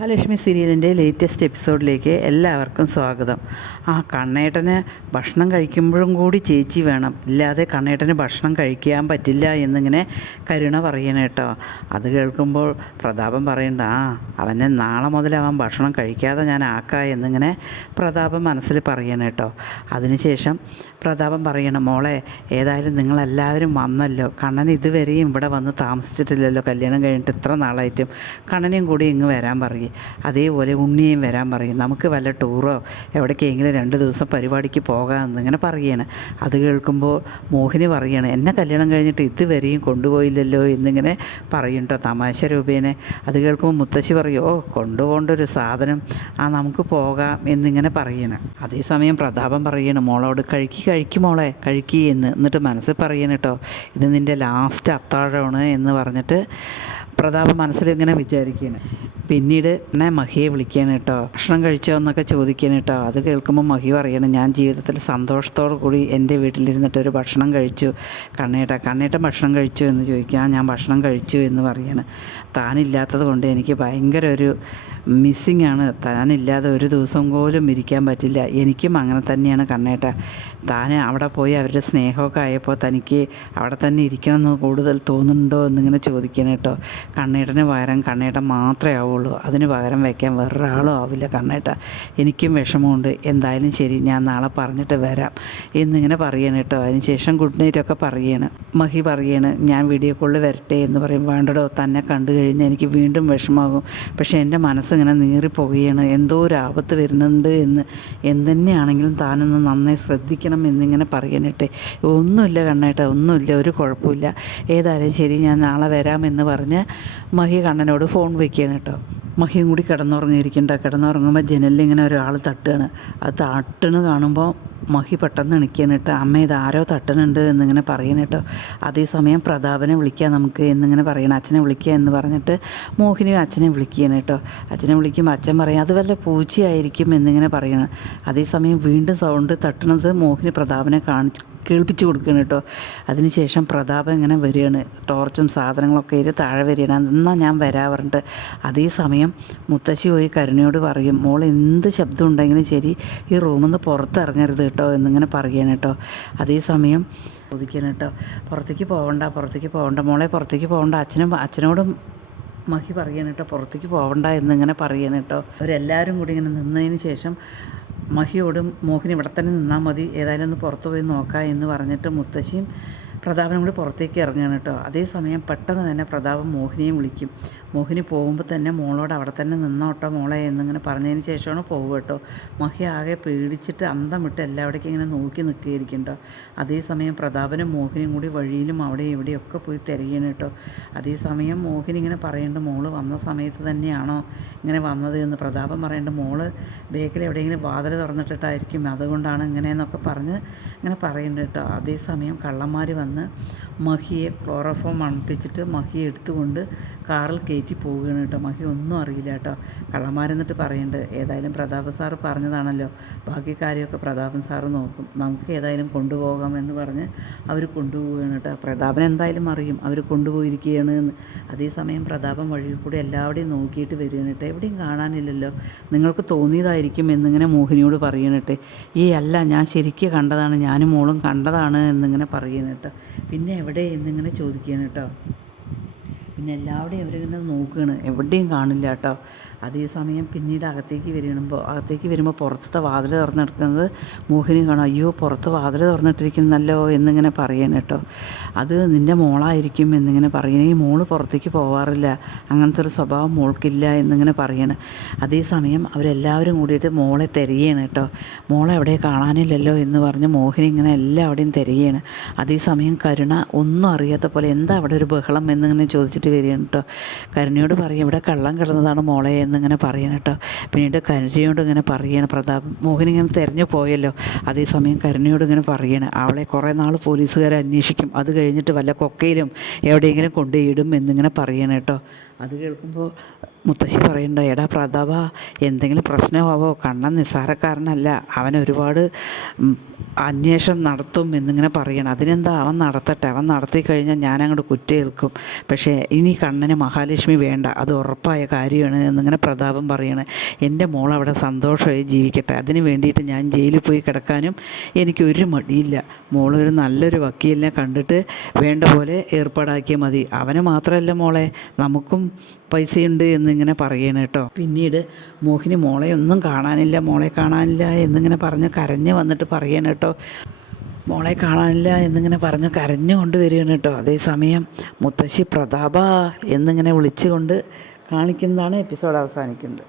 മഹാലക്ഷ്മി സീരിയലിൻ്റെ ലേറ്റസ്റ്റ് എപ്പിസോഡിലേക്ക് എല്ലാവർക്കും സ്വാഗതം. കണ്ണേട്ടന് ഭക്ഷണം കഴിക്കുമ്പോഴും കൂടി ചേച്ചി വേണം, ഇല്ലാതെ കണ്ണേട്ടന് ഭക്ഷണം കഴിക്കാൻ പറ്റില്ല എന്നിങ്ങനെ കരുണ പറയണ കേട്ടോ. അത് കേൾക്കുമ്പോൾ പ്രതാപൻ പറയണ്ട, അവനെ നാളെ മുതൽ അവൻ ഭക്ഷണം കഴിക്കാതെ ഞാൻ എന്നിങ്ങനെ പ്രതാപൻ മനസ്സിൽ പറയണ കേട്ടോ. അതിനുശേഷം പ്രതാപൻ പറയണം, മോളെ ഏതായാലും നിങ്ങളെല്ലാവരും വന്നല്ലോ, കണ്ണൻ ഇതുവരെയും ഇവിടെ വന്ന് താമസിച്ചിട്ടില്ലല്ലോ, കല്യാണം കഴിഞ്ഞിട്ട് ഇത്ര നാളായിട്ടും കണ്ണനെയും കൂടി ഇങ്ങ് വരാൻ പറയും. അതേപോലെ ഉണ്ണിയും വരാൻ പറയും, നമുക്ക് വല്ല ടൂറോ എവിടേക്കെങ്കിലും 2 ദിവസം പരിപാടിക്ക് പോകാമെന്നിങ്ങനെ പറയാണ്. അത് കേൾക്കുമ്പോൾ മോഹിനി പറയാണ്, എന്നെ കല്യാണം കഴിഞ്ഞിട്ട് ഇതുവരെയും കൊണ്ടുപോയില്ലല്ലോ എന്നിങ്ങനെ പറയും കേട്ടോ, തമാശ രൂപേനെ. അത് കേൾക്കുമ്പോൾ മുത്തശ്ശി പറയും, കൊണ്ടുപോകേണ്ട ഒരു സാധനം, നമുക്ക് പോകാം എന്നിങ്ങനെ പറയണം. അതേസമയം പ്രതാപൻ പറയണം, മോളോട് കഴിക്കും മോളെ എന്നിട്ട് മനസ്സിൽ പറയണം കേട്ടോ, ഇത് നിൻ്റെ ലാസ്റ്റ് അത്താഴമാണ് എന്ന് പറഞ്ഞിട്ട് പ്രതാപൻ മനസ്സിലിങ്ങനെ വിചാരിക്കുകയാണ്. പിന്നീട് എന്നെ മഹിയെ വിളിക്കുകയാണ് കേട്ടോ, ഭക്ഷണം കഴിച്ചോ എന്നൊക്കെ ചോദിക്കുകയാണ് കേട്ടോ. അത് കേൾക്കുമ്പോൾ മഹി പറയണം, ഞാൻ ജീവിതത്തിൽ സന്തോഷത്തോടു കൂടി എൻ്റെ വീട്ടിലിരുന്നിട്ട് ഒരു ഭക്ഷണം കഴിച്ചു കണ്ണേട്ടൻ ഭക്ഷണം കഴിച്ചു എന്ന് ചോദിക്കുക. ഞാൻ ഭക്ഷണം കഴിച്ചു എന്ന് പറയാണ്. താനില്ലാത്തത് കൊണ്ട് എനിക്ക് ഭയങ്കര ഒരു മിസ്സിങ് ആണ്, താനില്ലാതെ ഒരു ദിവസം പോലും ഇരിക്കാൻ പറ്റില്ല. എനിക്കും അങ്ങനെ തന്നെയാണ് കണ്ണേട്ട. താൻ അവിടെ പോയി അവരുടെ സ്നേഹമൊക്കെ ആയപ്പോൾ തനിക്ക് അവിടെ തന്നെ ഇരിക്കണമെന്ന് കൂടുതൽ തോന്നുന്നുണ്ടോ എന്നിങ്ങനെ ചോദിക്കണം കേട്ടോ. കണ്ണേട്ടന് പകരം കണ്ണേട്ടൻ മാത്രമേ ആവുള്ളൂ, അതിന് പകരം വയ്ക്കാൻ വേറൊരാളും ആവില്ല കണ്ണേട്ട. എനിക്കും വിഷമമുണ്ട്, എന്തായാലും ശരി ഞാൻ നാളെ പറഞ്ഞിട്ട് വരാം എന്നിങ്ങനെ പറയണം കേട്ടോ. അതിനുശേഷം ഗുഡ് നൈറ്റൊക്കെ പറയാണ്. മഹി പറയാണ്, ഞാൻ വീഡിയോ കോളിൽ വരട്ടെ എന്ന് പറയും. വേണ്ടടോ, തന്നെ കണ്ടു കഴിഞ്ഞാൽ എനിക്ക് വീണ്ടും വിഷമാകും, പക്ഷേ എൻ്റെ മനസ്സിങ്ങനെ നീറിപ്പോകുകയാണ്, എന്തോ ഒരു ആപത്ത് വരുന്നുണ്ട് എന്തുതന്നെയാണെങ്കിലും താനൊന്ന് നന്നായി ശ്രദ്ധിക്കണം എന്നിങ്ങനെ പറയണട്ടെ. ഒന്നുമില്ല കണ്ണേട്ട, ഒന്നുമില്ല, ഒരു കുഴപ്പമില്ല, ഏതായാലും ശരി ഞാൻ നാളെ വരാമെന്ന് പറഞ്ഞ് മഹി കണ്ണനോട് ഫോൺ വയ്ക്കുകയാണ് കേട്ടോ. മഹിയും കൂടി കിടന്നുറങ്ങുമ്പോൾ ജനലിലിങ്ങനെ ഒരാൾ തട്ടുകയാണ്. അത് തട്ടണ് കാണുമ്പോൾ മഹി പെട്ടെന്ന് എണിക്കുകയാണ് കേട്ടോ. അമ്മ ഇതാരോ തട്ടണുണ്ട് എന്നിങ്ങനെ പറയണം കേട്ടോ. അതേസമയം പ്രതാപനെ വിളിക്കാം നമുക്ക് എന്നിങ്ങനെ പറയണം, അച്ഛനെ വിളിക്കുക എന്ന് പറഞ്ഞിട്ട് മോഹിനി അച്ഛനെ വിളിക്കുകയാണ് കേട്ടോ. അച്ഛനെ വിളിക്കുമ്പോൾ അച്ഛൻ പറയും, അത് വല്ല പൂച്ചയായിരിക്കും എന്നിങ്ങനെ പറയണം. അതേസമയം വീണ്ടും സൗണ്ട് തട്ടുന്നത് മോഹിനി പ്രതാപനെ കേൾപ്പിച്ച് കൊടുക്കുകയാണ് കേട്ടോ. അതിനുശേഷം പ്രതാപം ഇങ്ങനെ വരികയാണ്, ടോർച്ചും സാധനങ്ങളൊക്കെ ഇതിൽ താഴെ വരികയാണ്. എന്നാൽ ഞാൻ വരാറുണ്ട്. അതേസമയം മുത്തശ്ശി പോയി കരുണയോട് പറയും, മോൾ എന്ത് ശബ്ദം ഉണ്ടെങ്കിലും ശരി ഈ റൂമിൽ നിന്ന് പുറത്തിറങ്ങരുത് കേട്ടോ എന്നിങ്ങനെ പറയുകയാണ് കേട്ടോ. അതേസമയം ചോദിക്കണം കേട്ടോ, പുറത്തേക്ക് പോകണ്ട മോളെ, പുറത്തേക്ക് പോകണ്ട. അച്ഛനോടും മഹി പറയണം കേട്ടോ, പുറത്തേക്ക് പോകണ്ട എന്നിങ്ങനെ പറയണം കേട്ടോ. അവരെല്ലാവരും കൂടി ഇങ്ങനെ നിന്നതിന് ശേഷം മഹിയോടും മോഹിനി ഇവിടെ തന്നെ നിന്നാൽ മതി, ഏതായാലും ഒന്ന് പുറത്ത് പോയി നോക്കാം എന്ന് പറഞ്ഞിട്ട് മുത്തശ്ശിയും പ്രതാപനും കൂടി പുറത്തേക്ക് ഇറങ്ങുകയാണ് കേട്ടോ. അതേസമയം പെട്ടെന്ന് തന്നെ പ്രതാപൻ മോഹിനിയും വിളിക്കും. മോഹിനി പോകുമ്പോൾ തന്നെ മോളോട് അവിടെ തന്നെ നിന്നോട്ടോ മോളെ എന്നിങ്ങനെ പറഞ്ഞതിന് ശേഷമാണ് പോകുക കേട്ടോ. മഹി ആകെ പേടിച്ചിട്ട് അന്തം വിട്ട് എല്ലാവിടേക്കും ഇങ്ങനെ നോക്കി നിൽക്കുകയായിരിക്കും കേട്ടോ. അതേസമയം പ്രതാപനും മോഹിനിയും കൂടി വഴിയിലും അവിടെ ഇവിടെയൊക്കെ പോയി തിരയാണ് കേട്ടോ. അതേസമയം മോഹിനി ഇങ്ങനെ പറയുന്നുണ്ട്, മോള് വന്ന സമയത്ത് തന്നെയാണോ ഇങ്ങനെ വന്നത് എന്ന്. പ്രതാപൻ പറയുന്നുണ്ട്, മോള് ബേക്കിൽ എവിടെയെങ്കിലും വാതിൽ തുറന്നിട്ടിട്ടായിരിക്കും, അതുകൊണ്ടാണ് ഇങ്ങനെയെന്നൊക്കെ പറഞ്ഞ് ഇങ്ങനെ പറയുന്നുണ്ട് കേട്ടോ. അതേസമയം കള്ളന്മാർ വന്ന് മഹിയെ ക്ലോറോഫോം മണപ്പിച്ചിട്ട് മഹിയെ എടുത്തുകൊണ്ട് കാറിൽ കയറ്റി പോവുകയാണ് കേട്ടോ. മഹി ഒന്നും അറിയില്ല കേട്ടോ. കള്ളന്മാരെന്നിട്ട് പറയുന്നുണ്ട്, ഏതായാലും പ്രതാപൻ സാറ് പറഞ്ഞതാണല്ലോ, ബാക്കി കാര്യമൊക്കെ പ്രതാപൻ സാറ് നോക്കും, നമുക്ക് ഏതായാലും കൊണ്ടുപോകാമെന്ന് പറഞ്ഞ് അവർ കൊണ്ടുപോവുകയാണ് കേട്ടോ. പ്രതാപൻ എന്തായാലും അറിയും അവർ കൊണ്ടുപോയിരിക്കുകയാണ് എന്ന്. അതേസമയം പ്രതാപൻ വഴിയിൽ കൂടി എല്ലാവരുടെയും നോക്കിയിട്ട് വരികയാണ് കേട്ടോ. എവിടെയും കാണാനില്ലല്ലോ, നിങ്ങൾക്ക് തോന്നിയതായിരിക്കും എന്നിങ്ങനെ മോഹിനിയോട് പറയണട്ടെ. അല്ല, ഞാൻ ശരിക്കും കണ്ടതാണ്, ഞാനും മോളും കണ്ടതാണ് എന്നിങ്ങനെ പറയണം കേട്ടോ. പിന്നെ എവിടെ എന്നിങ്ങനെ ചോദിക്കുകയാണ് കേട്ടോ. പിന്നെ എല്ലാവരുടെയും അവരിങ്ങനെ നോക്കുകയാണ്, എവിടെയും കാണില്ല കേട്ടോ. അതേസമയം പിന്നീട് അകത്തേക്ക് വരുമ്പോൾ പുറത്തത്തെ വാതിൽ തുറന്നെടുക്കുന്നത് മോഹിനി കാണും. അയ്യോ, പുറത്ത് വാതിൽ തുറന്നിട്ടിരിക്കുന്നല്ലോ എന്നിങ്ങനെ പറയണം കേട്ടോ. അത് നിൻ്റെ മോളായിരിക്കും എന്നിങ്ങനെ പറയണേ. ഈ മോള് പുറത്തേക്ക് പോവാറില്ല, അങ്ങനത്തെ ഒരു സ്വഭാവം മോൾക്കില്ല എന്നിങ്ങനെ പറയണം. അതേസമയം അവരെല്ലാവരും കൂടിയിട്ട് മോളെ തിരയാണ് കേട്ടോ. മോളെ എവിടെ കാണാനില്ലല്ലോ എന്ന് പറഞ്ഞ് മോഹിനി ഇങ്ങനെ എല്ലാവിടെയും തിരയാണ്. അതേസമയം കരുണ ഒന്നും അറിയാത്ത പോലെ എന്താ അവിടെ ഒരു ബഹളം എന്നിങ്ങനെ ചോദിച്ചിട്ട് വരികയാണ് കേട്ടോ. കരുണയോട് പറയും, ഇവിടെ കള്ളം കിടന്നതാണ് മോളെ എന്നിങ്ങനെ പറയണം കേട്ടോ. പിന്നീട് കരുണയോട് ഇങ്ങനെ പറയാണ് പ്രതാപ്, മോഹിനി ഇങ്ങനെ തിരഞ്ഞു പോയല്ലോ. അതേസമയം കരുണയോട് ഇങ്ങനെ പറയണം, അവളെ കുറേ നാൾ പോലീസുകാരെ അന്വേഷിക്കും, അത് കഴിഞ്ഞിട്ട് വല്ല കൊക്കയിലും എവിടെയെങ്കിലും കൊണ്ടുപോയിടും എന്നിങ്ങനെ പറയണം കേട്ടോ. അത് കേൾക്കുമ്പോൾ മുത്തശ്ശി പറയുന്നുണ്ടോ, എടാ പ്രതാപ, എന്തെങ്കിലും പ്രശ്നമാവോ, കണ്ണൻ നിസ്സാരക്കാരനല്ല, അവൻ ഒരുപാട് അന്വേഷണം നടത്തും എന്നിങ്ങനെ പറയണം. അതിനെന്താ, അവൻ നടത്തട്ടെ, അവൻ നടത്തി കഴിഞ്ഞാൽ ഞാനങ്ങോട്ട് കുറ്റേൽക്കും. പക്ഷേ ഇനി കണ്ണന് മഹാലക്ഷ്മി വേണ്ട, അത് ഉറപ്പായ കാര്യമാണ് എന്നിങ്ങനെ പ്രതാപം പറയണം. എൻ്റെ മോൾ അവിടെ സന്തോഷമായി ജീവിക്കട്ടെ, അതിന് വേണ്ടിയിട്ട് ഞാൻ ജയിലിൽ പോയി കിടക്കാനും എനിക്കൊരു മടിയില്ല. മോളൊരു നല്ലൊരു വക്കീലിനെ കണ്ടിട്ട് വേണ്ട പോലെ ഏർപ്പാടാക്കിയാൽ മതി. അവന് മാത്രമല്ല മോളെ, നമുക്കും പൈസയുണ്ട് എന്നിങ്ങനെ പറയണം കേട്ടോ. പിന്നീട് മോഹിനി മോളെ ഒന്നും കാണാനില്ല, മോളെ കാണാനില്ല എന്നിങ്ങനെ പറഞ്ഞ് കരഞ്ഞ് വന്നിട്ട് പറയണം കേട്ടോ. മോളെ കാണാനില്ല എന്നിങ്ങനെ പറഞ്ഞ് കരഞ്ഞു കൊണ്ട് വരികയാണ് കേട്ടോ. അതേസമയം മുത്തശ്ശി പ്രതാപ എന്നിങ്ങനെ വിളിച്ചുകൊണ്ട് കാണിക്കുന്നതാണ് എപ്പിസോഡ് അവസാനിക്കുന്നത്.